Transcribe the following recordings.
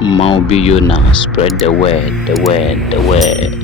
Maubiyuna, spread the word, the word, the word.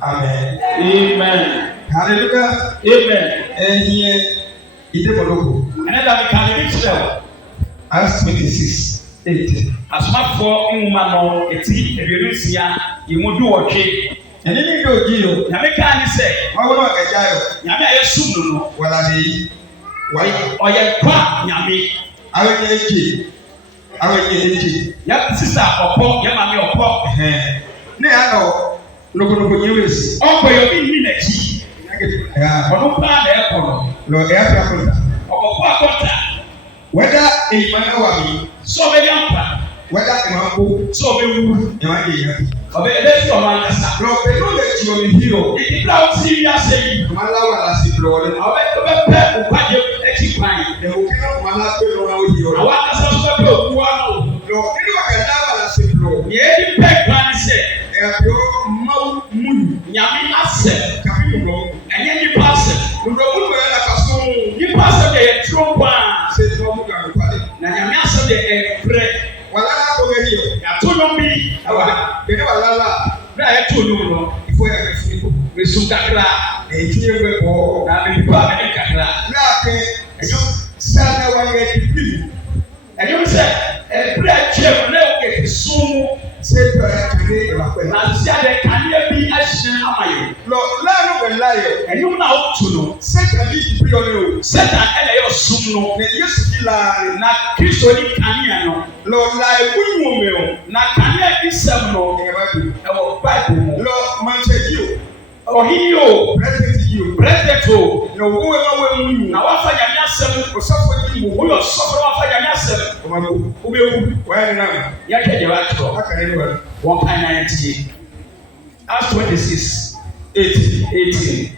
Amen. Hallelujah. Amen. And here, Acts 26:8. As much for Umano, a tea, a Verusia, you would do okay. And then you go, Gio. Yamaka say, I will not a jail. Yamaka soon, what are they? Why? Or your crap, Yami. I will get it. I will get it. Yap, sister, or pop, Yamami or pop. No, no, use. Oh, for your minute. Ọdún pa na ẹ̀kọ́ nọ. Lọ ẹ̀ fi akọta. Ọkọ̀kọ̀ akọta. Wẹ́dà èyíma náà wà mí. Sọ bẹ yà mpa. Wẹ́dà ìmọ̀ akó. Sọ bẹ wú. Ìmọ̀ ayé yẹn. Ọbẹ̀ ẹ̀dẹ́ sí ọmọ àyàsá. Lọ pẹ̀lú ọ̀bẹ tí o mi bí o. Ìdílé àwọn tí yíyá ṣe yìí. Ọmọ aláwọ̀ àlàsì bìrọ̀ wọlé. Ọbẹ̀ pẹ́ òkúadé ẹtì kwan. Ẹ̀wọ̀n kí náà ọmọ aláwọ̀ pẹ̀lú ọmọ òyì ọ̀rọ̀. Àwọn akásá sọ pé òkú wa nù. Lọ nínú ọ̀kadà àlàsì bìrọ̀. Yẹ́n ní pẹ́ kwan sẹ̀. Ẹ̀yọ́ mmáwó múlù. Nyàmí asẹ̀. Kàmí nìbọn. Ẹ̀yẹ́ nípa asẹ̀. Nùdọ̀mú wẹ̀ ẹ̀ nàkà sọ́mù. Nípa asẹ̀ de yẹ turo pa. Ṣé tí wọ́n mú gàmí pàdé? Na nyàmí asẹ̀ de ẹ̀ fúrẹ́. Wàlálà kò wẹ̀ yìí o. Yàtọ̀ ló bí. Ẹ̀wà bẹ̀rẹ̀ wàlálà. Bẹ́ẹ̀ ẹ̀ tó lóun lọ. Ìfọ̀ yà rẹ̀ fún ikú. Resum kakra. Èyí tí yẹ wẹ̀ bọ̀. Nàbẹ̀ nípa abẹ́rẹ́ kakra. Láàpẹ̀ ẹ̀yọ́ sáà wà yẹ ìbí. Ẹ̀yọ́ sẹ́ ẹ̀bírí ẹ̀kyẹ́ mu náà òkè sùnmù. Sẹ́yìn ọ̀yà kàní ìwà pẹ̀lú. Nàìjíríà dẹ̀ kàní ẹbí ẹ̀hyẹ́ ama yẹ. Lọ láàánú bẹ̀ láyẹ̀. Ẹ̀yọ́ náà ó tu no. Sẹ́tàn bí ìbí ọ̀nà o. Sẹ́tàn ẹ̀nà yẹ ọ̀sùn no. Nà Yéṣu bí láàrin. Na Kristo ní kàní ẹ̀ nọ. Lọ láì wúnyí mi o. Na kàní ẹ̀ bí sẹ́m nọ. Ẹ̀wọ̀ báyìí mu. Lọ mànṣẹ́ yìí o. Ọ̀hìn yìí o. Pírẹ́sidẹ̀ntì yìí o. Pírẹ́sidẹ̀ntì o. Na owó ẹ̀ máa wẹ̀ wúnyí. Na wàá fà yàrá sẹ́m. Ọ̀sọ́fọ̀ yìí wò. Wọ́n yọ sọ́fọ̀ wàá fà yàrá sẹ́m. Ọmọdé wo bẹ wú. Wọ́n yẹn nínú. Yẹ kẹ́ ẹ̀jẹ̀ wá tó. One kind 90. Acts 26:18.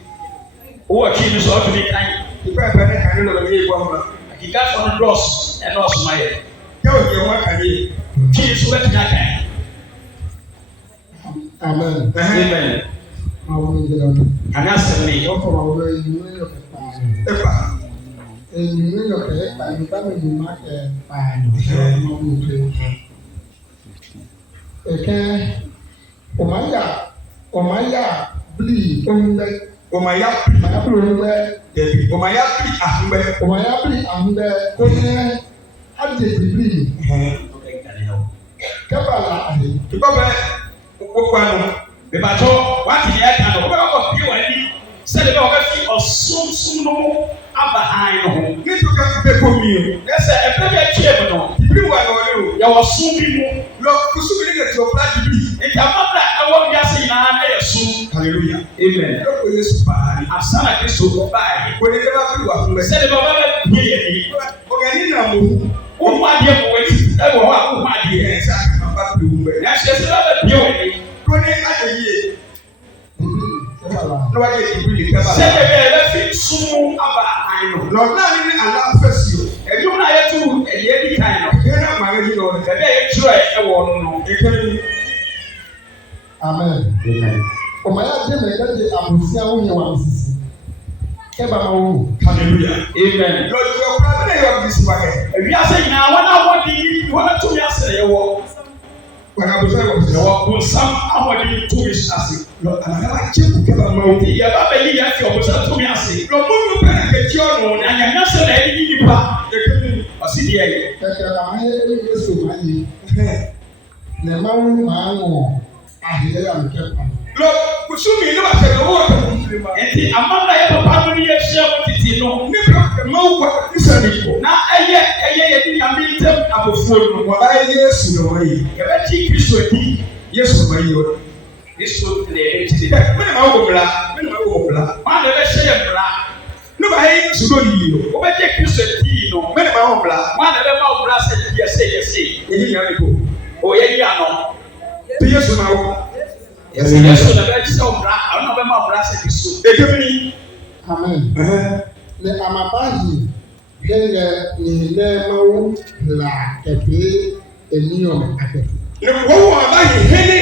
Owó ọ̀kí ni sọ ọ́dún ní kan. Ìgbà ìgbà ní kan ní lọ́dọ̀ ní ìgbà ọ̀hún. Ìgbà fọ́nù dọ́ọ̀sì ẹ̀ náà ọ̀sùn ayẹ. Yóò di ọmọ kan yìí. Kí ni sọ bẹ́ẹ̀ ti dàgbà yẹn? Amen. Amen. Àwọn ìjọba mi. Kàní àsẹ̀m ni. Wọ́n fọwọ́ wọlé ìlú ẹ̀yọ̀ kẹfà. Ẹ̀fà. Ìlú ẹ̀yọ̀ kẹfà nípa mi ní má kẹ pààyàn. Ọmọ mi ò Omaya bli onbe. Omaya bli onbe. Debi. Omaya bli ahumbe. Omaya bli ahumbe. Konye ade bli. Kabala ade. Ibabe okwano. Bebato wati ya kan no ko bi wani. Se de ba fi osum no aba han no. Gitu ka be ko mi. Ese e pe be tie no. Bi wa no le o. Ya osum bi mu. Lo kusu bi ke to pla bi. E ta mabra e wo bi ase na na ye sum. Hallelujah. Amen. Ko Yesu ba. Asana Kristo ko ba. Ko de ba bi wa fu. Se de ba ba bi ye ni. O ga ni na mo. O ma de mo we ti. E wo ha ko ma de. E sa ka ba bi wu. Ya se se ba bi ye ni. Ko ni ade ye. No why you really care about? Say the be sumu aba aino. No na ni ala fasio. E you na ye tu e ye di kan no. E na ma ye no. E be ye try e wo no. E kan ni. Amen. Amen. O ma ya je me ka je abusia wo ye wa sisi. Ke ba ma wo. Hallelujah. Amen. Lord you are proud of this one. E wi ase na wona wo di wona tu ya se ye wo. Wana busa wo se wo ko sam awodi tu is ase. No anaba cheku ke ba ma wo. Ya ba be ya fi obusa tu mi ase. No mo no pe ke ti ono na nya nya se na e di nipa. E ke ni osi di ayi. Ke na ma ye Yesu ma yi. Ne ma wo ma ngo. Ahiye ya nke pa. Lo kusumi ni ba se wo ko mfima. Enti amanda ye papa no ni ye hia ko titi no. Ni pro ma wo ko isa ni ko. Na eye ye di nyame ntem abofuo no. Wa ba Yesu no yi. Ye ba ti Kristo di. Yesu ma yi o. Yesu de e ti de. Me ma wo bla. Ma de be hye ye bla. No ba ye Yesu do yi o. Wo ba ti Kristo di no. Me ma wo bla. Ma de be ma wo bla se ye se. Ye ni nyame ko. O ye yi ano. Ti Yesu ma wo. Yes, Yesu na be ti o bla. Ana be ma bla se Kristo. E kemi. Amen. Le amabahi heye ni le mawu la kepe eniyo akepe. Le wo amabahi hene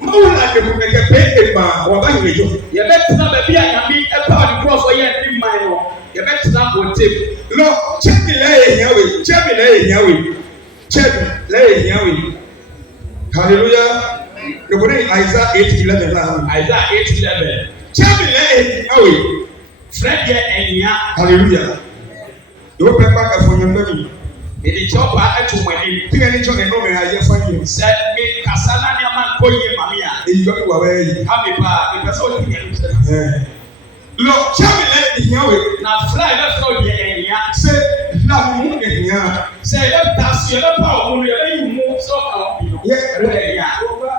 mawu la kepe e ma wo ba ni jo. Ye be tina be bia nyame e pa di cross o ye ni man no. Ye be tina bo tem. Lo chebi le yawe. Hallelujah. Le bone Isaiah 8:11 la. Isaiah 8:11. Chebi le yawe. Fred ye enya. Hallelujah. Yo pepa ka fo nyamba mi. Me di chopa etu mwani. Tinga ni chone no me aye fa yi. Se me kasana ni ama koye mamia. E yo wa we yi. Ha me pa, me pesa o tinga ni se. Lo chami le yawe. Na fly na fro ye enya. Se na mu enya. Se le tasu ye pa o mu ye le mu so ka o bi no. Ye re enya.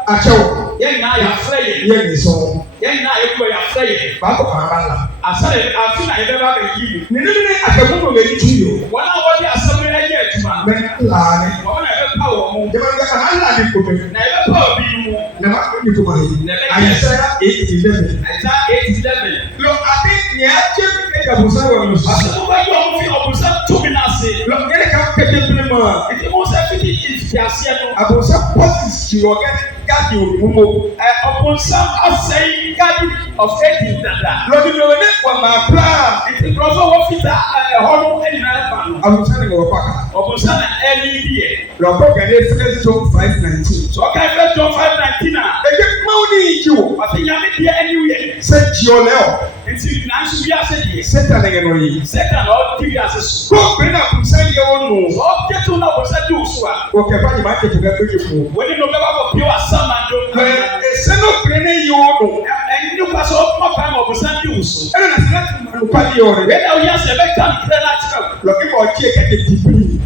Acho. Ye na ya fly ye ni so. Ye na ye ko ya fly. Ba ko pa la. Asare afina ebe ba be yi. Ni akamu no be ti yo. Wona wo di asare na ye atuma. Me la ni. Wona ebe pa wo mu. Je ma ga ala ni ko be. Na ebe pa obi mu. Na ma ko ni ko ma yi. Isaiah 8:11. Isaiah 8:11. Lo ade ni a che me ka busa wo no. Aso ba yo mo fi obusa to mi na se. Lo ye ka ke te ple ma. Iti mo se fi ti fi ase no. Abusa position wo ga di o mu. Obusa asai gadi of faith dada. Lo di lo ne kwa ma pra. Iti profo wo fita hono eni na ba no. Abusa ni wo paka. Obusa na eni die. Lo ko ke ne 1 John 5:19. So ka 1 John 5:19 na. E ke ma oni ji wo. Ase nyame die eni we. Se ji o le o. Iti na su bi ase die. Satan ne no yi. Satan o ti ase su. Ko pe na kusa ye wonu. O ke tu na kusa di usua. O ke ba ni ma ke tu ga pe ku. Woni no be ba ko pio asama do. E se no pre ne yi wonu. Eni ni kwaso o pa ma kusa di usu. E na se no pa di o re. E na o ya se be kan pre na chika. Lo ki mo chi e ke te ti.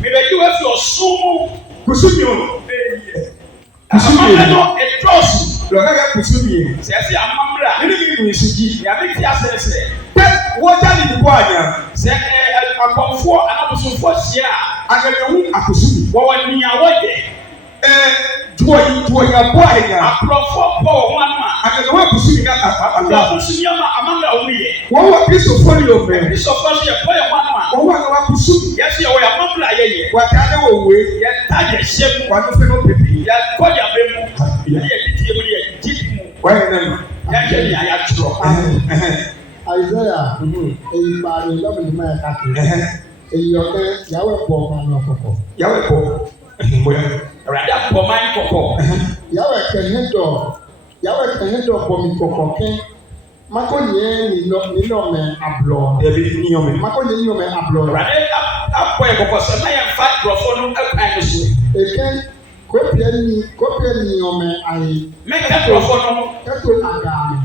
Me be you have your sumu. Kusumi o. Kusumi no e trust. Lo ka kusumi. Se se amamra. Ni ni suji. Ya be ti asese. Pe wo ja ni ko anya. Se akonfo anabusufo hia. Agamehu akusumi. Wo wani awode. Tuwa ya boa enya. Akonfo po wo anu a. Agamehu akusumi ka amamra. Akusumi ama amamra owiye. Wo wa Kristo folio me. Kristo folio po ya anu a. Wo wa na wa kusumi. Yes ya wo ya amamra yeye. Wa ka de wo we. Ya ta je hyem. Wa no fe no pepi. Ya ko ya be mu. Ya didi mu ya didi mu. Wa ne no. Ya je ni aya tro. Isaiah, eyi ba ni lo mi ma ka ki. Eyi o ke yawe po ma no koko. Yawe po. Mo ya. Rada Poman Coco. Yawe Kehendo Bomi Cocoke. Makonye ni me ablo. Makonye ni me ablo. Rada Apoy Coco, so I am fat Grofon up Eke kopie ni ome ai. Make that Grofon. Kato agame.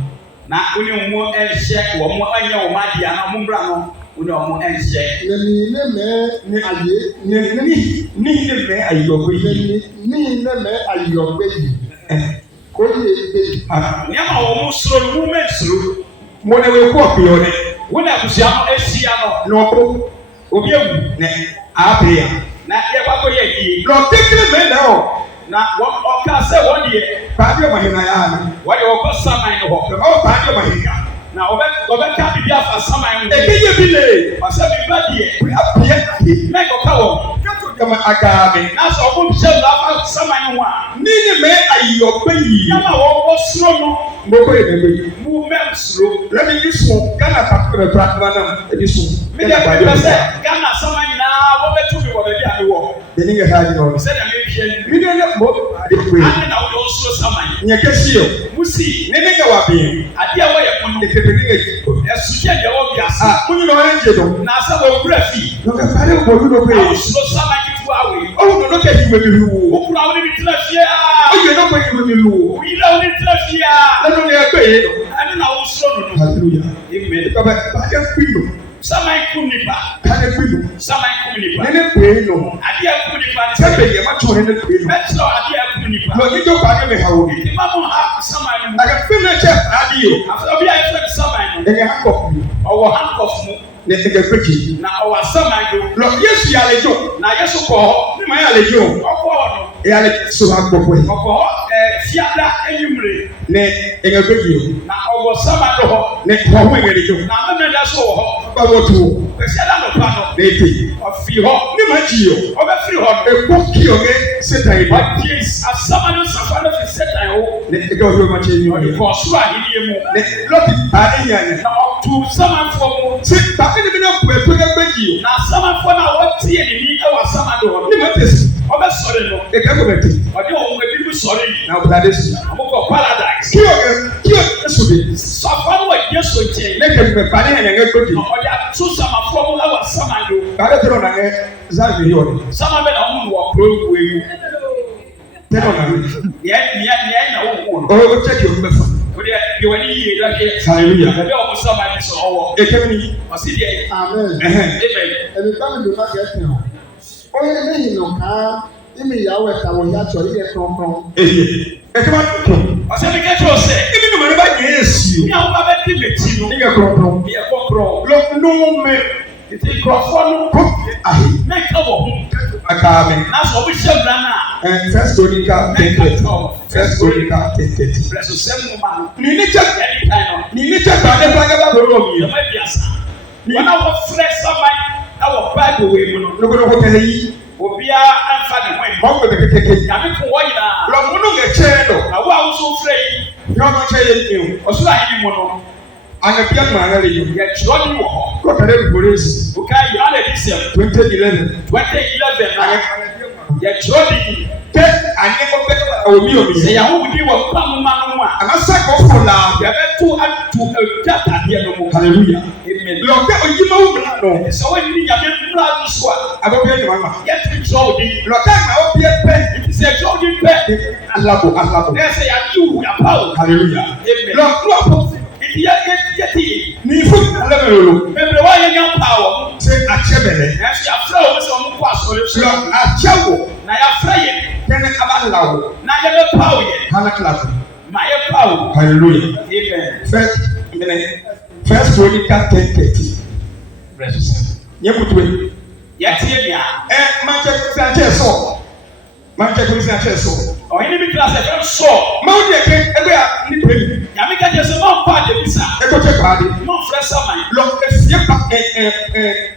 Na uni mo enche wo mo anya wo madia na mo mbra no uni mo enche Ni me aye ni me ayo yi ni me ayo yi ko ye be nyama wo mo suro mo mesuro mo ne we ko pe ore wona abusia no esia no ko obi ewu ne abia na ye kwa ko ye yi no tekle me na o na o ka se won ye pa bi o mahina ya na wo de o ko saman no ho o pa bi o mahina na obe ka bi afa saman no e ke ye bi le o se bi ba die we apia me ko ka wo kama agame na so o bi se la afa saman no a ni me ayo yi nyama wo suro no mo ko ye be mu mesuro let me this one Ghana pra na e this one me dey pese Ghana sama nyina wo betu bi wo be dia me wo de ni ga ha no se na me hwe mi de mo de ko ani na wo do so sama nye kesi yo musi ne ne ga wa bi ade a wo ye mu no de ke ni ga esu je de wo bi ase kunyu no anje do na sa wo kura fi no ga pare ko bi do pe wo so sama kitu awe o no no ke hi me bi wu wo kura wo ni tira fi a o ye no ko hi me bi wu wo yi la wo ni tira fi a na no ne agbe ye no ani na wo so no hallelujah amen ka ba de kwino sama ku nipa ka de kwino sama ku nipa ne ne kwe no ade a ku nipa ni se be ye ma cho ne ne kwe no metro ade a ku nipa no ni do pa ne me ha wo ti ma mo ha sama ni aga fina che ade yo after obi a fẹ́ sama ni e ga ko ọwọ́ handcuff mu ne e ga kweji na ọwọ́ sama ni lo yesu ya lejo na Yesu kọ̀ ọ́ ni ma ya lejo ọkọ̀ ọ̀nà ya le so ha gbo ko ọkọ̀ fiada enyimire ne e ga kweji na ọwọ́ sama ni họ ne ho ho e lejo na mẹ́mẹ́dá so wọ̀ họ ba wo tu fiada no pa no ne ti ọ̀fi họ ni ma ji yo ọbẹ̀ firi họ no e ko ki o ge setan yi ọ̀dí asama ni safa no fi sẹ́tàn o ne e ga o ma che ni o ọ̀dí kọ̀ ọ̀sùn àhìlíye mu ne lo ti a e ya ne na ọ̀tù sama fọ mu se ta ni bi na ko e ko ga kweji yo na sama fọ na wọ́n tiẹ̀ nìní ẹwà sama do họ ni ma tesi ọbẹ̀ sọ̀rọ̀ no e ka ko be ti ọ̀dí ọ̀hún ebi bi sọ̀rọ̀ yìí na o da desu àmúkọ̀ paradise ki o Yesu de safa no wọ Yesu nkyɛn ne ke me pa ne ya nge kweji ọ̀dí ato sama fọ mu ẹwà sama do ka de tro na nge za mi yo ni sama bẹ na ọmọ wọ kuro ewu ewu te no na mi yẹ na ọwọ wọn o check yo me fa o de yẹ wọ ni yie lọkẹ hallelujah ẹbí ọmọ sama bi sọ ọwọ e ke ni ọsí diẹ amen amen ẹni ká mi dùn láti ẹsẹ̀ hàn ó yẹ lẹ́yìn nù ká ìmì ìyàwó ẹ̀ka wọ̀ ya tọ̀ ilé kọ̀ọ̀kan. ẹ kí wọ́n tó. ọ̀sẹ̀ mi kẹ́tù ọ̀sẹ̀. ibi ni mo ní bá yẹ èsì o. ní àwọn bá bẹ dì mí tì nù. ìyẹn kọ̀ọ̀kan. ìyẹn kọ̀ọ̀kan. lọ nù mí. ètò ìkọ̀ọ̀fọ́ nù. kó ayi. mẹ́ka wọ̀ hù. aka mi. n'asọ̀ ọ̀bí ṣẹ́ mbìlá náà. first Chronicle 10:30. First Chronicle 10:30. bẹ̀rẹ̀ sọ sẹ́mu ma nù. ní ní jẹ́ ní ní jẹ́ bá ní fúlagẹ́ bá lọ́wọ́ mi. ìyẹn mẹ́bi àṣà. wọn àwọn fúlẹ̀ sábàá ẹwọ báyìí wò wéé mu nù. lókòlókò kẹ́lẹ́ yìí. Obia anfa ne hwan. Mọ ko de keke. Nyame ko wɔ nyinaa. Lọ mu no nge kyerɛ no. Na wo a wo so frɛ yi. Yɔ ma kyerɛ yɛ ni o. Ɔsoro ahenni mu no. Anapia ma na le yi. Yɛ kyerɛ ni wɔ hɔ. Ko kare Revelation. Oka Yohane Edisem. 2011. 2011 na. Yɛ kyerɛ ni. Ke ane ko bɛ awo mi o mi. Sɛ yahu di wɔ pamma no mu a. Anasa ko fo la. Yɛ bɛ to atu data deɛ no mu. Hallelujah. Amen. Lọ kẹ oyi ma wo bila nọ. Sɛ wɔn ni nyame mbura no so a. Abɛbɛ ni mama. Yɛ ti kyerɛ o di. Lọ kẹ ma o bie pɛ. Nti sɛ kyerɛ o di pɛ. Alabo alabo. Ɛ sɛ yɛ di wu yɛ pa o. Hallelujah. Amen. Lọ lọ ko. Nti yɛ ti. Ni fo alẹ bẹ lolo. Bẹ̀rẹ̀ wá yẹn yẹn pa wọ̀. Ṣé akyẹ bẹ̀rẹ̀? Ẹ ṣe àfẹ́ òun sọ ọmọ kó àsọ̀rọ̀ ṣe. Lọ akyẹ wọ. Na yà fẹ́ yẹn. Kẹ́ni aba la wọ. Na yẹ bẹ pa o yẹ. Hana kilasi. Ma yẹ pa o. Hallelujah. Amen. First Chronicle 10:30. Nye kutu yi. Yẹ ti yẹ bia. Máa jẹ kí n ṣe sọ. Máa jẹ kí n ṣe sọ. Ọ̀yin níbi kílásì ẹ̀fẹ̀ sọ. Máa ń yẹ kí ẹgbẹ́ à ní pẹ̀lú. Yàmi kẹ́kẹ́ sọ máa ń pa àdébí sá. Ẹ kọ́ tẹ paadi. Máa ń fẹ́ sáma yìí. Lọ esie pa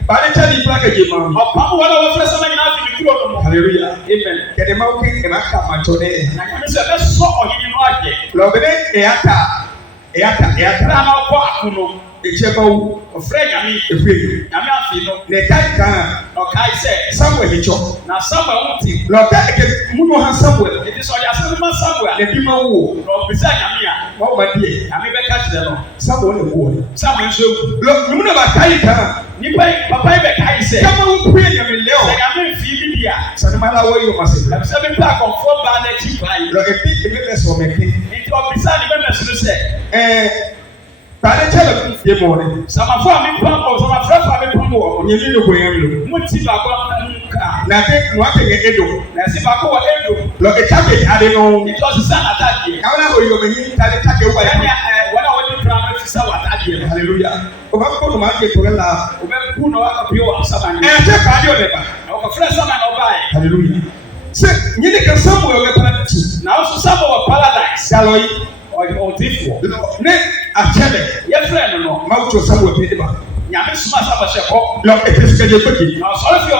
paadi tẹ́ ní ìgbà kejì máa. Ọ̀pá mu wọn náà wọ́n fẹ́ sáma yìí náà fi ní kúrò lọ́mọ. Hallelujah. Amen. Kẹ̀dẹ̀ máa ń kí ẹ̀ máa kà máa tọ́ dẹ́. Na yàmi sọ ẹ sọ ọ̀yin nínú àjẹ. Lọ bẹ̀rẹ̀ ẹ̀yàtà. Bẹ́ẹ̀ náà kọ́ àkúnú. echebawo ofre nyame efre nyame afi no ne kai kan okai se Samuel echo na Samuel wuti lo ka muno ha Samuel it is all ya Samuel ne bi ma wo no bisa nyame a wo ba die nyame be ka kire no Samuel ne wo Samuel so lo muno ba kai kan ni papa be kai se kama wo pray nyame leo se nyame fi bi dia se ma la wo yo ma se la se be pa confirm ba na chi bai lo e bi me so me ke nti o bisa ni be me so se Tade chele ye mone. Sama fo mi pambo, sama frefa mi pambo. Nye mi no koyamlo. Muti ba kwa nka. Na te no ate ye edo. Na si ba ko edo. Lo e take ade no. It was san attack. Ka wona ho yo menyi tade take wa. Wana wodi drama fi sa wa attack. Hallelujah. O ba ko no ma ke to la. O be ku no wa ka pio wa sama ni. Te ka ade o le ba. O ka fresh sama no ba. Hallelujah. Se nyine ka Samuel we paradise. Na o so Samuel paradise. Galoi. Otifo ne achele ye friend no ma ucho Samuel pe ba nyame suma Samuel sheko lo ekeske je peki na so fi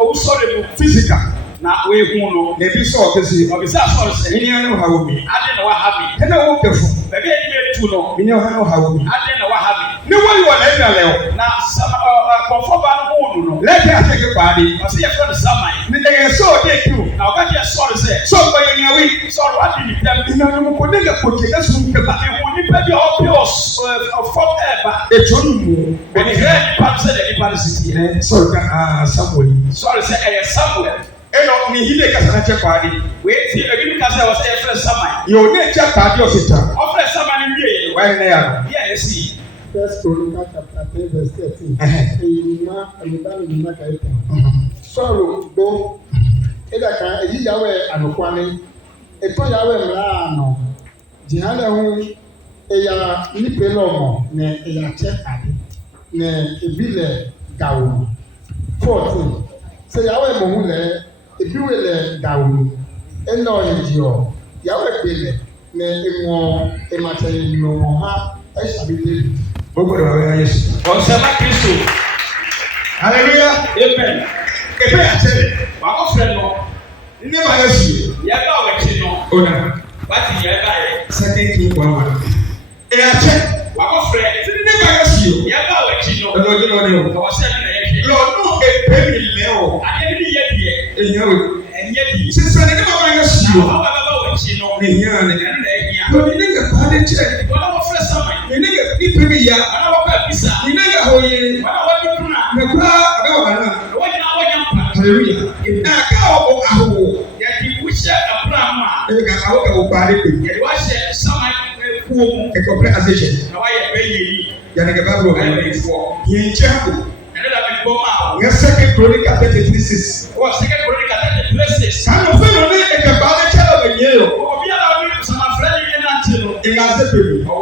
o sorry no physical na we hu no ne bi so okesi obisa so se ni anu ha wo mi ade na wa ha mi e na wo kefo be be ni metu no ni anu ha wo mi ade na wa ha mi ni wo yo na ina leo na sama konfo ba no hu no le te ateke pa ade o se ye friend Samuel ni de so de tu na o ka je sorry se so ko ye nyawi sorry wa di dem ina no ko de ko je ka sun ke ba e wo ni pe bi obvious from ever e jonu mu be ni he pa se de ni pa city sorry ka Samuel sorry se e Samuel eno mi hile kasa na chekwadi we ti e bi kasa was e fresh Samuel yo ne chekwadi o sita o fresh Samuel ni ye why na ya yeah see First Chronicles chapter 3 verse 13 eyima ayibani ni maka ita sorrow go eda ka eyi yawe anokwane eto yawe mra no jihana hu eya ni pelomo ne eya chekwadi ne ebile gawo 14 se yawe mo hu le ebiwe le gawo eno yio yawe bele ne emo emate no ha esabide Ogboro wa Yesu. Onsema Kristo. Hallelujah. Amen. Ebe achele. Wa ko fre no. Nne ma Yesu. Ya ba wa chi no. Ona. Wati ya ba ye. Second King 1:1. E ache. Wa ko fre. Nne ma Yesu. Ya ba wa chi no. Ono je no ne o. Wa se na ye. Lo no e pe mi le o. Ade ni ye die. Enye o. Enye di. Sisa ne ma Yesu. Wa ba wa chi no. Ne hia ne. Ne hia. Lo ni ne ka de che. Wa ko fre sama. Ni pibi ya ana waka bisa ni naga hoye wana wadi tuna mekura abawa na wanya mpa hallelujah na ka o aho ya dikusha abrahama e ka aho ka o pare pe ya washe sama kuo e compensation na waya beyeli ya ne ba bro ye nchako ene da bi boma ya second Chronicles 33:6 o second Chronicles 33:6 ano fe no ne e ka ba de chalo benyeyo o bia la wi sama friend ni na chelo e na se pe o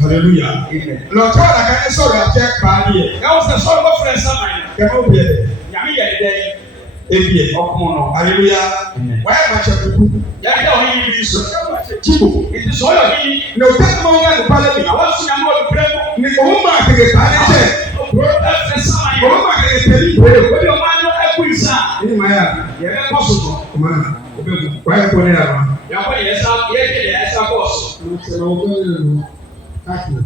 Hallelujah. Amen. Lord God, I can't sorry check by here. That was the sort of friend Samuel. Can you be Yami day. Ebie okuno. Hallelujah. Why am I checking? Ya ka o yi bi so. Chibo. It is all you need. No take mo nga the parliament. I want to know the prayer. Ni o ma ke ke pa ni se. O ma ke ke tell you. O yo ma no e ku isa. Ni ma ya. Ya be possible. Come on. Obe why ko ni ya. Ya ko ye sa ye ke ye sa boss. No se no go. Second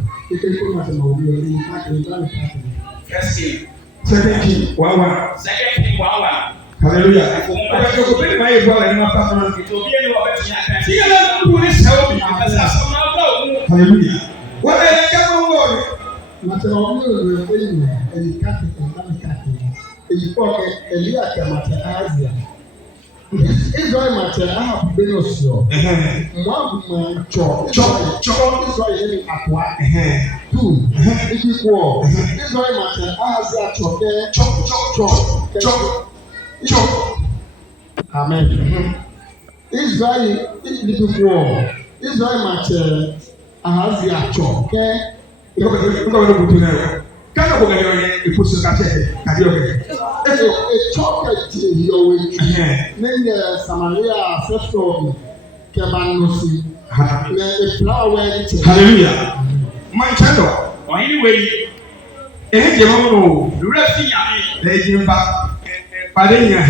King 1:1. Second King 1:1. Hallelujah. Hallelujah. What are you going Israel matter have been also. One chop Israel in Aqua. Two, if you go, Israel matter has a chop. Amen. Israel, if you go, Israel matter has a chop. Kana ko ngani ifuso kate kadi oke e chocolate yo we nenge Samaria first of kebanusi na e flower hallelujah man chando o hini we e je mo no lura fi yami le jimba pade nya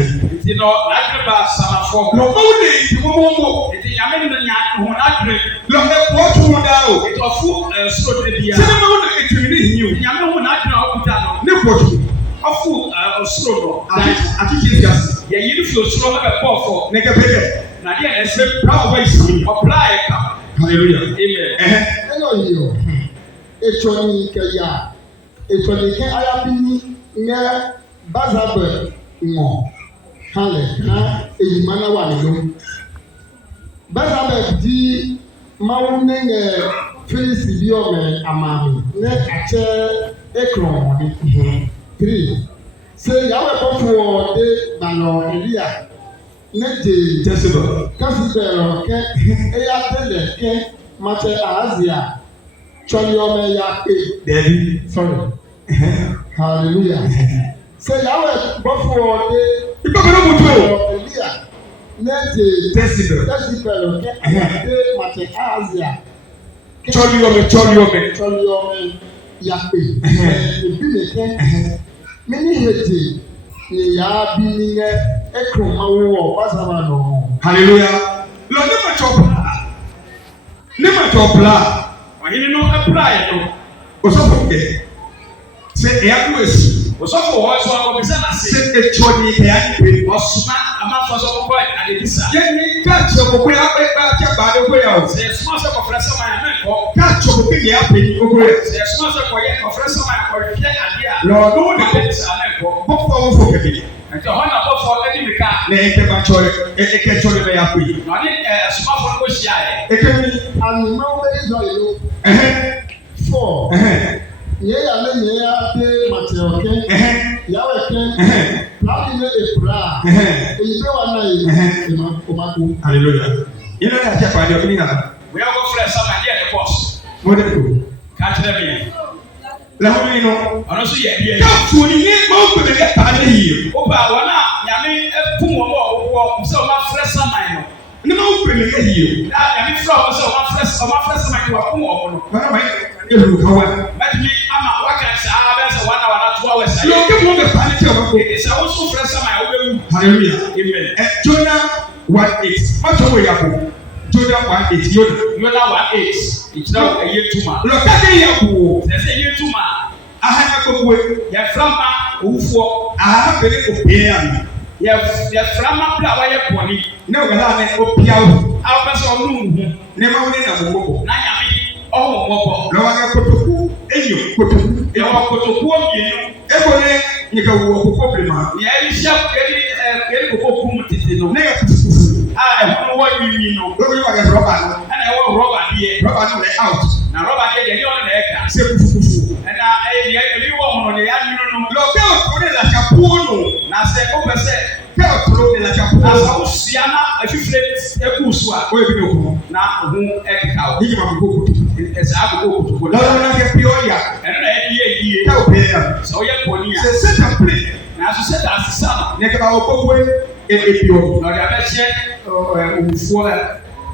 ti no na ba samafo no mo le ti mo ti yami no nya ho na dre lo e ko tu mo da o to fu so de bia se mo na report afu osuro no ati Jesus ye yiri fi osuro na be for ne ke pede na dia na se power way si apply ka hallelujah amen eno yo echoni ke ya echoni ke aya bini nge bazabe mo hale na eyimana wa no bazabe di mawu ne Phyllis bi o me amami ne ache ekron ni 3 say yawe bofo de balo Elia ne je Jezebel ke eya tele ke mate Azia choli o me ya pe David sorry hallelujah say yawe bofo de ibabere mutu Elia ne je Jezebel ke de mate Azia choli o me ya pe ebi me ke many hate ni ya bi ni ekron mawo basama no hallelujah lo ne ma chopla wahini no apply no osofo ke se ya ku esi osofo ho so akobisa na se echoni ke ya ni osuma amafo so ko adebisa ye ni ka choko ko ya pe ba ke ba de ko ya o se suma so ko fresa ma ya me ko ka choko ke ya pe ni ko ko se suma so ko ye ko fresa ma ya ko ke adia lo do de ke sa me ko bofo wo ke bi nti ho na bofo edi mika na eke ba chore eke chore be ya pe no ni suma fo ko shia e eke mi anima wo Israel 4 ye ya le ye ya de Mateo ke yawe ke labi ne epra eyibe wa na yi omako hallelujah ina ya cha pa de obi na we are go fresh sama dia the boss mo de ko ka tire me la ho ni no ono so ye bia ka fu ni ni mo ko de ka de yi o ba wa na nyame pum wo so ma fresh sama no ni mo ko de ka yi na nyame fra so ma fresh sama ki wa pum wo no na ma ye lu ka wa ma ama waka saa be se wana to awesa yo ke mo be pani te o ko e sa wo so fresh sama ya wo be hallelujah amen Jonah 1:8 ma to we ya ko Jonah 1:8 Jonah 1:8 itira eye tuma lo ka de ya ko se se eye tuma aha na ko we ya frama owufo aha bele ko pe ya ya frama bla wa ye boni na o ga na o pia o a ba so onu hu ne ma woni na mo ko na nya mi o mo ko lo wa ga kotoku enyo kotoku e wa kotoku o mienu e ko ne ni ka wo ko problema ya ri sha ke ko kum tete no ne ya e ko wo yimi no do yo wa ga roba no ana e wo roba no le out na roba de ni on na e ka se fufufu na e ni wo mo ne ya ni no lo be o ne la ka puo no na se o pe se ke o tro ne la ka puo na sa o sia na afifle e ku so a o e bi no ko na ho e ka o ni ma ko ko esa ko ko ko na ke pio ya e na e die ka o be ya so ye ko ni a se se ta pre na so se ta asisa ne ka ba o ko ko e pio na ya be che owufo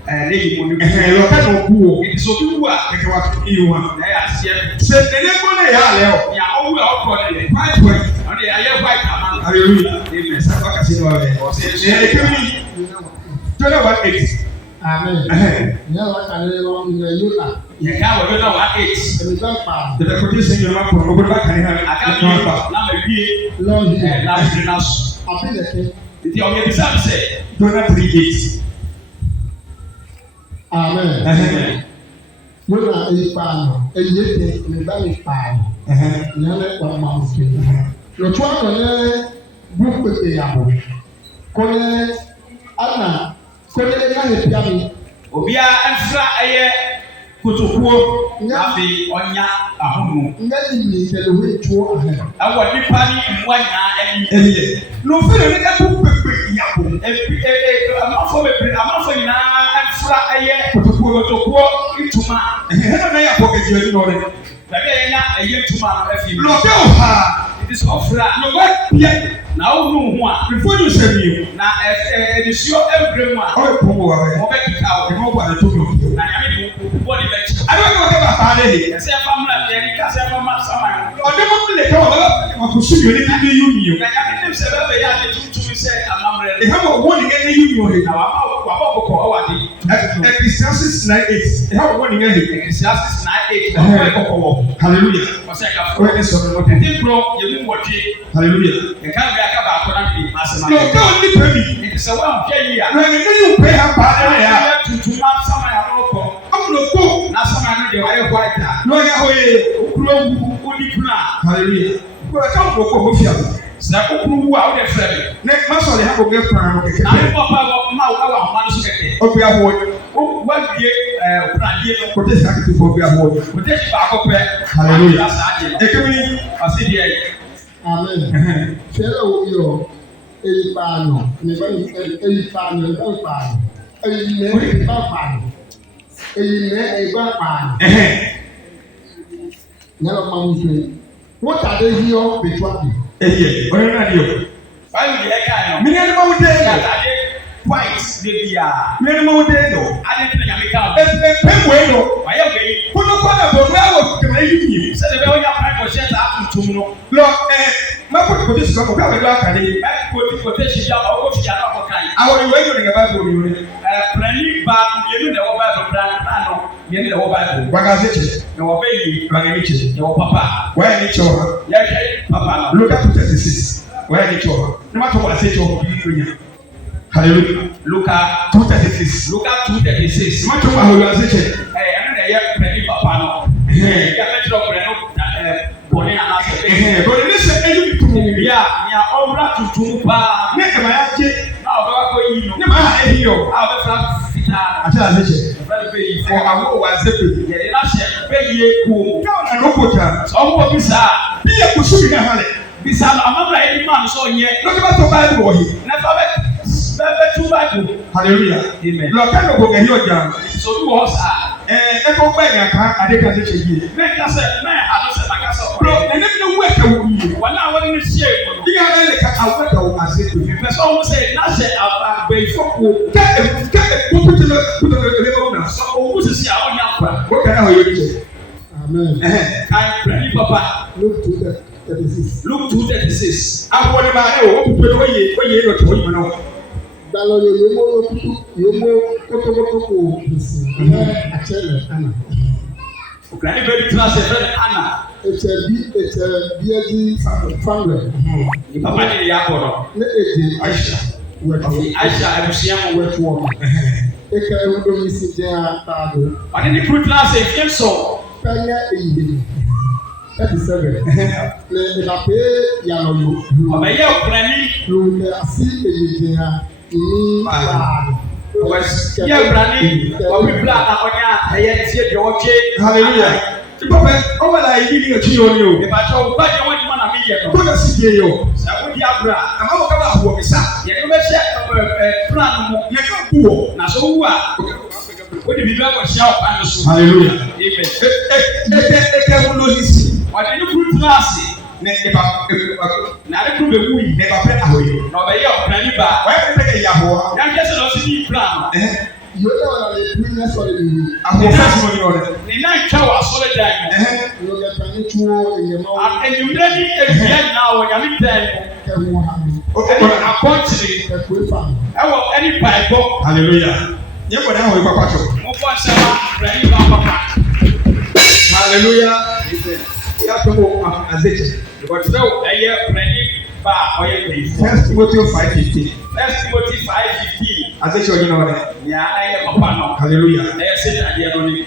ne yi mo ni lo ka no ku o it so tu a ke wa ki yi wa na ya se ne ko na ya le o ya o wu o ko ne 5 point na de aye 5 ama hallelujah amen sa ka si no e o se e ke mi Jonah 1:8 amen ya wa ka le lo ne Yona ye ka wa Jonah 1:8 e be pa de ko ti se yo ma ko ko ba kan ha aka ni pa na ma wie lo yi na se na so abi de ke ti o ye bisa se Jonah 3:8 amen Yona e pa no e ye te me ba mi pa nya le pa ma mo ke lo to an ne bu pe pe ya bo ko ne ana ko ne ka he pia mi obia afra eye kotokuo na fi onya ahomu ngani ni ke le we tuo ahe awo nipa ni mwanya eniye no fe ne ka bu pepe ya bo amafo nyina afra eye kotokuo ituma na ya poke je ni no le baby enya eye tuma no afi lo be o ha it is ofra no wa pia na o nu ho a before you say me na edisio everyone o ko mo wa mo be kika o mo ba to no na ya me ko ni be chi I don't know what about that say family e ni ka say mama sama o de mo le ka o ko su yo ni bi yu mi o na ya me se be ya de tu say amamre. They have a warning any union. Na wa ko awade. Ecclesiastes 9:8. They have a warning any. Ecclesiastes 9:8. Hallelujah. O say ka Where is your Lord? Ti pro ye mu wote. Hallelujah. E kan ga ka ba ko na bi asema. No, go on the baby. It is a one pay ya. When you pay her bad Ya tutu ma sama ya no ko. I'm going to go. Na sama no de wa ye white. No, yeah, Okuro wu odi kuna. hallelujah. But I can't go for you. Na okuro wu a wo de frɛ. Next month, I have a get plan. Na me papa ma wa ma no so keke. Okay, I want. O wa die okradie no. What is happening to Bobby? I want. O de ba ko pɛ. Hallelujah. Ekemi ase die. Amen. Share with you. Eyi paano, eyi paano, eyi paano, eyi ne eyi paano, eyi ne eyi paano. Nyalo mamufe. What are they here between? Eyi, oye na di o. Bayi di eka yo. Mini ẹni mawu de Ya no. ta de white de bia. Mini ẹni mawu de no. Ade tena ya me ka. Pẹ̀wé no. Wa ye we. Kúndùn kọ́nà bò ní àwọn kẹmẹ yìí yìí. Se de be o ya pa ko se ta tuntum no. Lọ mẹ́kọ̀ọ́ kò tí sùgbọ́n kò bí àwọn ẹ̀dọ́ àkàdé. Ko te si ya o ko fi ya na ko kan. Àwọn ìwé yóò ní ẹ̀bá ìbò yóò ní. Prani ba yenu de wo ba do bran na no. Yenu de wo ba do. Wàgàzé kyè. Na wo be yi. Wàgàzé kyè. Ya wo papa. Wàyà ní kyè wọ̀ ha. Ya hwe papa no. Luka 2:36. Wàyà ní kyè wọ̀ ha. Ní wàá tó wà sí kyè wọ̀ bí ìlú yẹn. Hallelujah. Luka 2:36. Luka 2:36. Ní wàá tó wà wàgàzé kyè. Anu na ye prani papa no. Ya me tro prani no boni na na se. Bọ̀dé ní sẹ́ ẹ̀yìn bí tumu bí. Ya nya obra tutum pa. Ní ẹ̀ma yá kyè. Na o ba ko yi no. Ní màá ẹ̀yìn yọ. A be fra fita. Àti àzé kyè. Fra be yi. Ọ̀ àwọn wà zé pè. Ye de na se be yi ku. Káwọn nà ló kò tà. So wo bi sa. Bí yẹ kò sùn náà hàn lẹ̀. Bi sa amabra e di man so ye. Lọ́kẹ́ bá tó báyìí wọ̀ yìí. Na fa be tu ba ku. Hallelujah. Amen. Lọ́kẹ́ ló gbọ̀ ẹ̀yìn ọjà. So du wo sa. Ẹ kọ́ gbẹ́ ẹ̀yà kan adékazé kyè yìí. Me ka se me ado se ma ka se. Lọ ẹni bí wọ́n ẹ̀ka wọ̀ yìí. Wala woni ni sie ko. Bí yà á lè ka àwọn ẹ̀ka wọ̀ àzé pè. Me so wo se na se agbe ifoko. Kẹ́ ẹ̀ kúkú tí lọ kúkú tó lè bọ́ náà. So owu se si a woni akwa. Wọ́n kẹ́ náà yóò kyè. Amen. Ai prani papa. Luke 2:36. Luke 2:36. Àwọn ọ̀nà máa ń wọ̀ kúkú tó wọ́n yé lọ́tọ̀ wọ́n yìí náà. Gbalo yomo kótókótókó bisi akyɛlɛ ana. Ukraine baby tena se friend Anna. Ekyɛ bi edi family. Ni papa ni ya ko no. Ne eji Aisha. wɛtu Aisha abusua mo wɛtu wɔn. Eka ehudo mi si gyɛn ataado. Ɔne ne kuru tena se fie so. Pɛnyɛ eyi. 37. Ne ìdàpé yàrá yo. Ɔbɛyɛ Ukraine. Lóòótọ́ àti èyí gyɛn a ní paado. Yɛ Ukraine. Ɔbi bla na ɔnya ɛyɛ tie de ɔtwe. Hallelujah. Ti papa ọmọ náà yìí ni ẹtí yóò ní o. Ìbàjẹ́ o bá jẹ́ wọ́n ti mọ̀ nà mí yẹ no. Kó lè sì di èyí o. Sàkó di abúlé. Àmọ́ àwọn kábàá àbúrò mi sá. Yẹ kí wọ́n bẹ ṣe plan mu. Yẹ ká bú wọ̀. Na so wu a. O de bibi akɔ hyia ɔpa no so. Hallelujah. Amen. Eke mu lóyún sí. Ɔde ne kuru tena ase. Ne ìbá Na ne kuru bɛ wu yi. ne ìbá fẹ́ àwòye. Na ɔbɛyɛ Ukraine ba. Wọ́n yẹ kí ẹ yà bọ̀. Yan kɛ sɛ ɔsi di plan. Yóò náà wà lè pín ní sọ̀rọ̀ ìlú. Àwòye fẹ́ sọ̀rọ̀ ní ọ̀rẹ́. Ne nan twa wɔ asɔre dan mu. Yóò bẹ pẹ̀lú túwó ìyẹ̀mọ́ Enyimire ni ebien nyinaa wɔ nyame dan mu. kẹwọn ha mi. Ɛne akɔnkyere Ẹ̀kọ́ ìfà mi. ɛwɔ ɛne baibɔ. Hallelujah. Yẹ kọ̀ ní àwọn ìpapà tó. Mo fɔ nsɛm a Ukraine ba papa. Hallelujah. Yà tó wọ àzẹ́jẹ̀. Wɔtwerɛ ɛyɛ Ukraine ba a ɔyɛ bɛyifo. 1 Timothy 5:15. 1 Timothy 5:15. Àzẹ́jẹ̀ ọdún náà rẹ̀. Nea ɛyɛ papa no. Hallelujah. Ɛyɛ sɛ adeɛ no ni.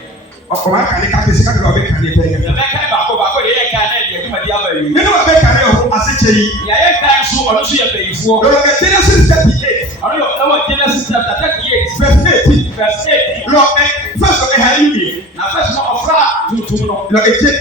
Ọkọ̀ máa kà ní kápẹ́sì kápẹ́sì ọ̀bẹ kà ní ẹ̀tẹ́ yẹn. Yɛbɛka baako de yɛ kan na ɛde adwumadi aba yi. Nínú ọ̀bẹ kà ní ọ̀hún àzẹ́jẹ̀ yìí. Nea yɛ kan so ɔno so yɛ bɛyifoɔ. Lọ́wọ́ kẹ́ Genesis 38 Ɔno yɛ ɛwɔ Genesis chapter 38 verse 18. verse 8. Lọ ẹ fẹsọ̀ ẹ hà yín yìí. Na first no ɔfra tuntum no. Lọ ẹ jẹ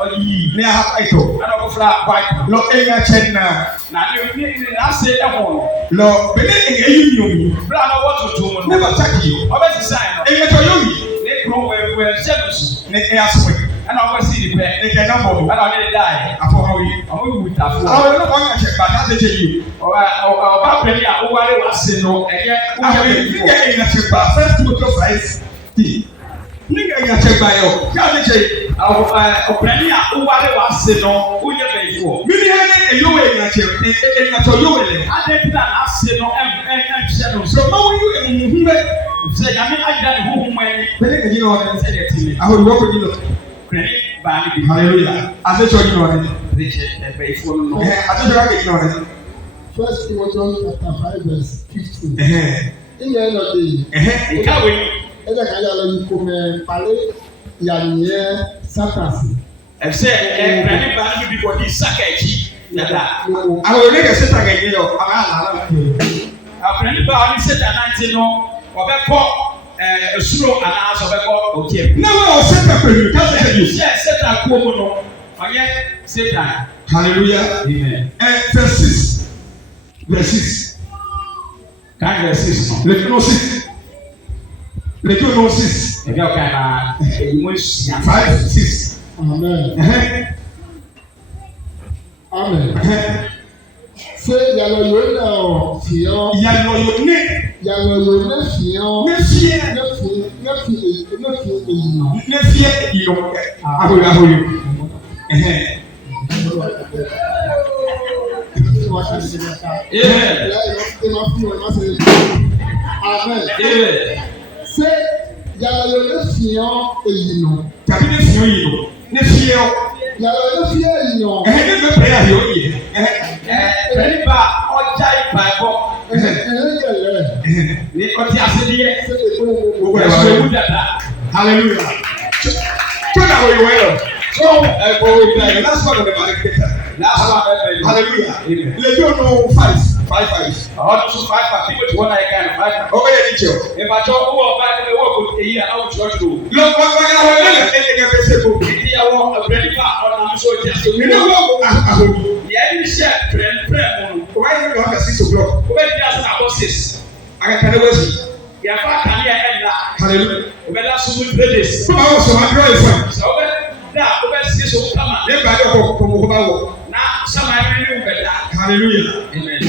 Ɔyi. ní aha ẹ̀tọ́. Ɛna ɔfra white. Lọ ẹ yà kyẹn náà. Na ne ase ɛho no. Lọ bẹ̀rẹ̀ ẹ yẹ yín yín omi. Bra na ɔwɔ tuntum no. Ní bàtà kìí. Ɔbɛsisan no. Ẹ yẹ tọ́ yóò yìí. Ne kuro wɛ hyɛ no so. Ní ẹ asọ̀rọ̀ yìí. Ɛna ɔbɛsi ne pɛ. Ní kẹ́ ẹ náà bọ̀ lọ. Ɛna ɔne ne dae. Àfọwọ́ yìí. Ɔmo yi wutafoɔ. Àwọn ọ̀rẹ́ wọn yà kyẹ bàtà àzẹ́jẹ̀ yìí. Ɔba pɛni a owari wase no ɛyɛ Àwọn wúyɛ yìí bɛyifoɔ. ní kẹ́ ẹ yà kyẹ bá 1 Timothy 5:15. Ní kẹ́ ẹ yà kyẹ bá yẹ o. Kí a ti kyẹ yìí. Ɔpɛni a owari wase no wúyɛ bɛyifoɔ. before. Mini hane eyowe enyache enyacho yowele. Ade na ase no em So ma wo yu emuhumbe. say ya me ajida ne huhum ani. Bele ke jino one. Say the team. Ahori wo ko jino. Credit ba ni bi. Hallelujah. Ase cho jino one. Preach before no. Ase cho ka jino one. First Timothy chapter 5 verse 15. In the end of the day. Ikawe. Ede ka ya lo come pare ya nye satasi. I say credit ba ni bi for this sakachi. Nada. Ahori ne ke seta ke yo ala. Credit ba ni seta nanti no. Obekọ esuro anaasọ obekọ okie. Na we o seta pelu ka se you. Yes, seta ko mu no. Oye Satan. Hallelujah. Amen. Verse 6. Verse 6. Kan verse 6 no. Let no 6. Let no 6. Ebe o kana eyimo sia. 5 6. Amen. Amen. Say yalo yo na o fio. Yalo yo ne. Yalo yo na fio. Ne fie. Ne fie no. Ne fie yo. Ahori. Amen. Say yalo yo na fio no. Tabi ne fie yo. Ne fie yo. Yalo yo fie no. Ne be prayer yo ye. Pẹ̀lúbà ọjà ìpàgọ́ ní ọtí àṣẹbíyẹ ẹ̀sùn ewu dada. Hallelujah. Tó náà wọ̀ ìwọ̀ yọ̀. So ẹ̀kọ́ wo ìgbà yẹn last one of the market data. Last one ẹ̀fẹ̀ yìí. Hallelujah. Lẹ́jọ́ nù 5. Ọdún tún 5 people tí wọ́n náà yẹ ká ní 5. Ọkọ yẹn ní jẹ́ o. Ìbàjọ́ owó ọba ẹgbẹ́ owó kò èyí à náà jọ́ jù. Lọ́kọ̀ ọ̀gbọ́n àwọn ẹlẹ́gà ẹ̀ẹ́dẹ̀gẹ̀ fẹsẹ̀ kò. Ìdíyàwó pẹ̀lúbà ọ̀nà àmúṣọ ìjà sí. Nínú wọ́n àhòrò. Yẹ́n ní sẹ́ pẹ̀lẹ́ mu. Why you don't have 6 o'clock? O bẹ di aso na bọ 6. Akakane wasi. Yàfa kàní ẹ̀ ẹ̀ la. Hallelujah. O bẹ da sumu 3 days. Fún àwọn sọ̀rọ̀ àdúrà yìí fún ẹ. Sọ o bẹ da o bẹ sigi so kama. Ní ìgbà àjọ kọ̀ kọ̀ bá wọ̀. Na sábà yẹn ní o bẹ da. Hallelujah. Amen.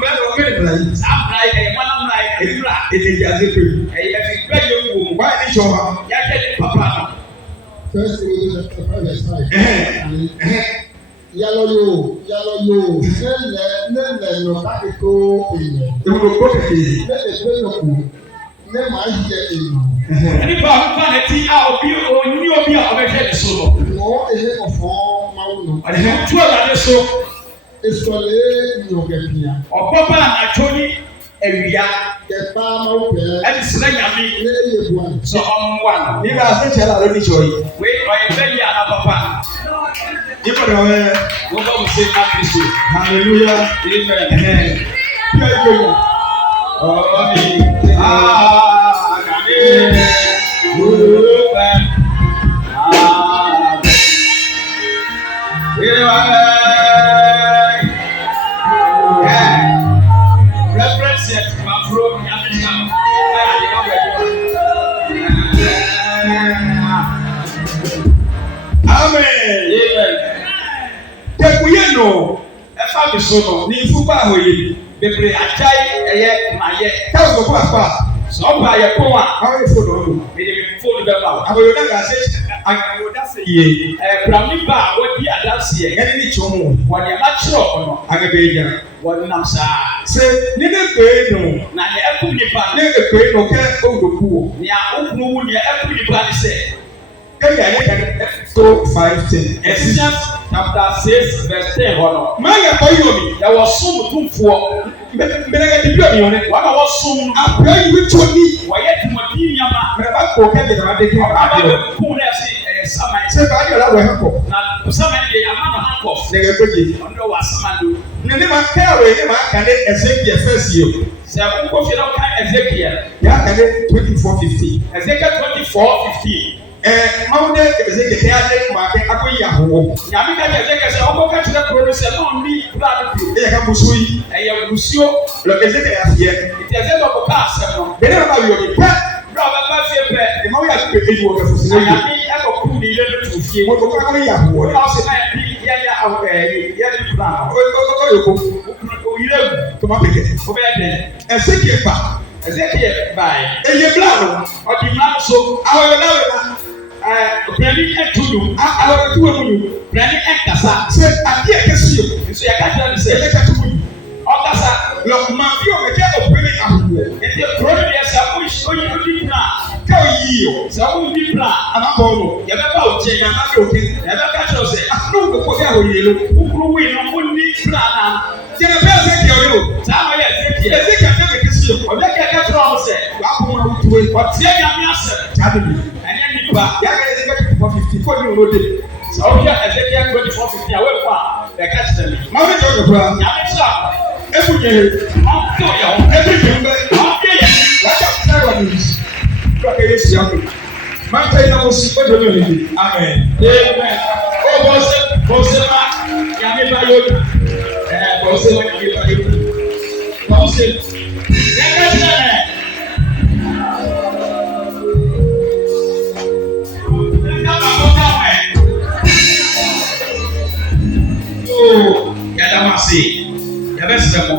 Mẹ́rin ọ̀gbìn ìbìlà yìí. Sáà bìlà yìí ẹ̀yẹ mọ́nà múlá yìí ẹ̀dúrà. Èdè ìdí àti pé. Ẹ̀yẹ fi gbẹ́ yẹ wò mu. Wáyé ní ìjọ wa. Yàtẹ̀ ní papa nù. First Timothy chapter 5 verse 5. Yalo yo nele no ka ko eyan. Ìwúlò kó kẹ̀kẹ́. Ne ebe no ku ne ma yẹ eyan. Nípa àkókò àná tí a òbí òní òbí a ọbẹ̀ fẹ́ lè so lọ. Wọ́n ehe ọ̀fọ́ máa ń nù. Àdìsẹ́ tú ọ̀làdé so. Esọ̀lẹ̀ nyọ̀gẹ̀dìyà. Ọ̀pọ̀ bá àjọ ní ẹ̀wìyá. Kẹ̀pá máa ń pẹ̀. Ẹni sílẹ̀ yàmi. Ne eye bu àná. Sọ ọmọ wa nù. Nígbà àṣẹ̀ṣẹ̀ àlọ́ ní ìjọ yìí. Wéé ọ̀yẹ̀ bẹ́ẹ̀ yẹ àná papa. Nígbà tí wọ́n yẹ. Wọ́n bá wù sí Áfíríkì. Hallelujah. Amen. Bí ẹ gbé wọn. Ọ̀rọ̀ mi. Àgàdé. Olùkọ́. Reference yẹn máa fúró ní Amẹ́ríkà. Amen. Tẹ̀kùyé nù. Ẹ fà mí so nù. Ní ìfúnpá àwòye. Bebree ajayi ẹyẹ mayẹ. Táwọn sọ̀kú àpá. Sọ̀pọ̀ ayẹ kó wa. Àwọn yóò fò lọ́wọ́. Èdè mi fóònù bẹ́ẹ̀ bá wa. Àbòyò náà gà ṣe àgbàwò dáṣe yìí. Kùràmì bá a wọ́n di àdánsì yẹ. Ẹni ní ìtọ́ mu. Wọ́n ní ẹ má kyerọ̀ ọ̀nà. Agbègbè yìí yà. Wọ́n nam sáà. Ṣé nínú èpè nù? Na ní ẹkú nípa. Ní èpè nù kẹ́ òdòkú wò. Ní àkókò wù ní ẹkú nípa ní sẹ́. Kẹ́mi àyè kan tó 5:10. Ephesians chapter 6 verse 10 hɔ no. Máa yẹ kọ́ yóò mi. Yɛwɔ som tumfoɔ. Mbẹ́rẹ́gẹ́ ti bí òmìnira ni. Wɔn a wɔsom no. Àbúrò yìí wí tó ní. Wɔyɛ dwumadí nyama. Mẹ̀rẹ̀bá kò kẹ́mi ìdàgbà dé kí wọ́n bá Ɔbaa dé o. bɛ kún dɛ ɛsɛ ɛyɛ saman. Ṣé bá yọ̀ láwọ̀ ẹ̀ kọ̀? Na saman yɛ ama na hankɔf. Nẹ̀gẹ̀ gbẹ́jẹ̀. Ɔno wɔ asaman do. Ní ma kẹ́rọ̀ yìí ma kà ní ẹsẹ̀ kìí ẹ̀fẹ́ sí o. Sɛ nkɔ fi na ɔka Ezekiel. Yà kà ní 24:50. Ezekiel 24:15. Máa dé ẹsẹ̀ kẹ̀kẹ́ adé máa kẹ́ akọ yìí àhọwọ́. Nyame ka kyerɛ Ezekiel sɛ ɔkɔ ka kyerɛ kuro no sɛ náà ní kura no bio. Ẹ yẹ ká musu yìí. Ɛyɛ wusuo. Lọ ẹsẹ̀ kẹ̀ yà fìyẹ. Nti Ezekiel kɔ kaa asɛm no. Bẹ́ẹ̀ni bàbá yọ̀ mi pẹ́. Bra ɔbɛba fie pɛ. Ìmọ̀ yà pé èyí wọ̀ kẹfù sílẹ̀ yìí. Nyame ɛkɔ kum ne yere no to fie. Wọ́n tó kọ́ yìí àhọwọ́ Ɔna ɔsɛ náà yɛ yɛ kura no. Ó yẹ kó. Oyire egu. Tó má pèkẹ́. Ɔbɛyɛ dɛ. Ẹsẹ̀ kìí bà. Ezekiel baayi. Èyí bílà nù. Ɔdi mmaa so. Àwọn yóò náwó náà. Brani ɛtu nu. Àwọn yóò tó wẹ̀ mu nù. Brani ɛkasa. Ṣé adé sɛ ɛlɛka to mu ɔkasa lɔkuma bi o mɛkɛ ɔpɛrɛ ahoɔ nti kuro no deɛ sɛ woyi pra ka oyi o sɛ woyi pra anabɔ no yɛbɛba wo kyɛn yɛn anabɔ oke yɛbɛka kyerɛw sɛ n'o bɛ kɔ kɛ oyi lo wokuro wei no wonni pra na yɛrɛ bɛ ɛsɛ kɛ o yo saa ma yɛ ɛsɛ ɛsɛ kɛ ɛsɛ kɛ si o ɔbɛ kɛkɛ kyerɛ wo sɛ wàá kɔ wọn awutu yi ɔteɛ nyame asɛm jáde bi ɛnyɛ nipa yàrá ɛsɛ kɛ 450 kɔ ní o de sɛ wohwɛ Ezekiel 24:15 a woekɔ a bɛka kyerɛ me maa mi jɛ o de kura nyame kyerɛ efu nyɛ ɔnto yɛ ho efi nyɛ mbɛ ɔnte yɛ wàá kɛ ɛwɔ mi kura kɛ yɛ si ako maa kɛ yɛ ko si o de o de bi amen. amen o bɔnsɛ ma nyame ba yɛ oda bɔnsɛ ma nyame ba yɛ oda bɔnsɛ yɛka kyerɛ me yɛda mo ase yɛbɛsrɛ mo